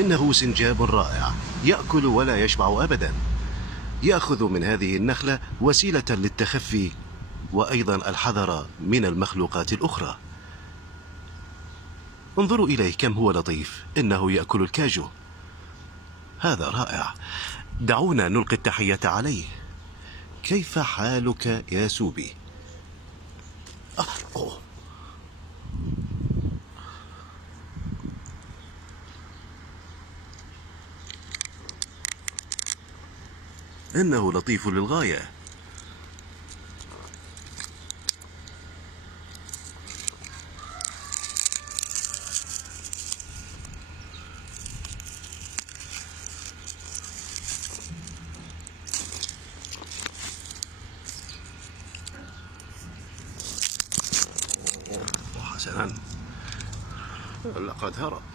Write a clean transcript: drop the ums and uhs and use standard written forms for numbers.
إنه سنجاب رائع يأكل ولا يشبع أبدا. يأخذ من هذه النخلة وسيلة للتخفي وأيضا الحذر من المخلوقات الأخرى. انظروا إليه كم هو لطيف، إنه يأكل الكاجو. هذا رائع. دعونا نلقي التحية عليه. كيف حالك يا سوبي؟ أوه. إنه لطيف للغاية. حسنا، لقد هرب.